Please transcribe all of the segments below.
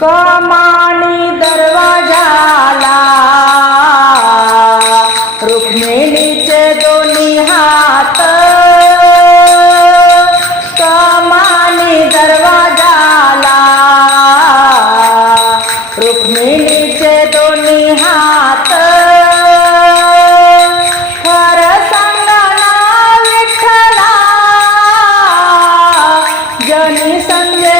कमानी दरवाजाला. रुक्मिणीचे दोन्ही हात. कमानी दरवाजाला. रुक्मिणीचे दोन्ही हात. खरं सांगना विठ्ठला. जनी संजय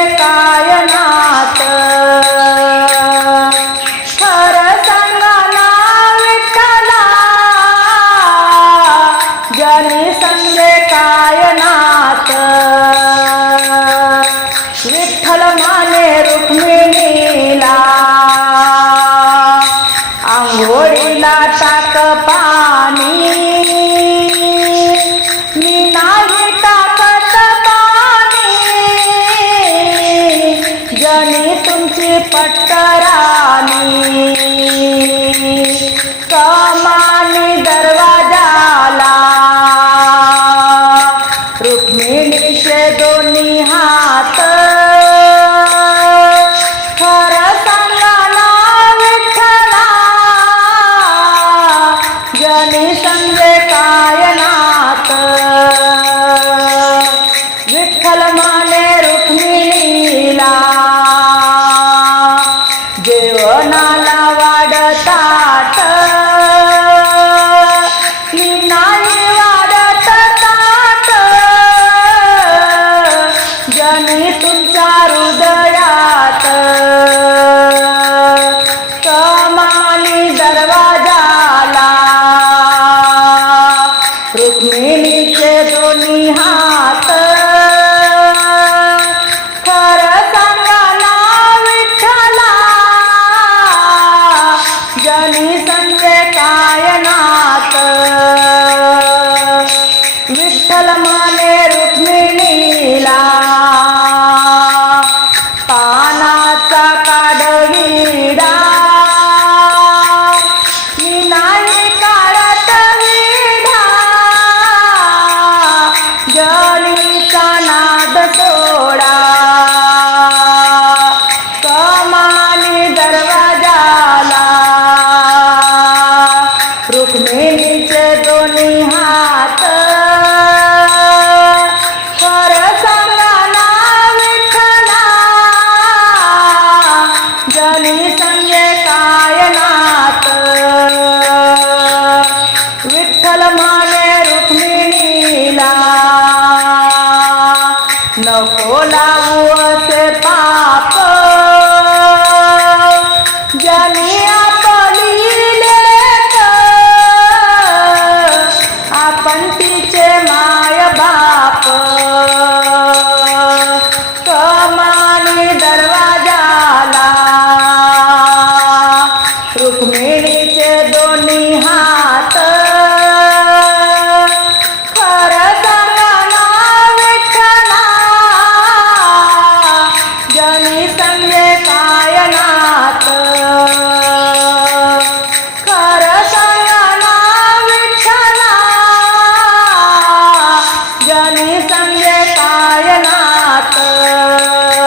माय बाप. कमानी दरवाजाला. रुक्मिणीचे दोन्ही हात. खर सांगा विठ्ठला. जनी संगे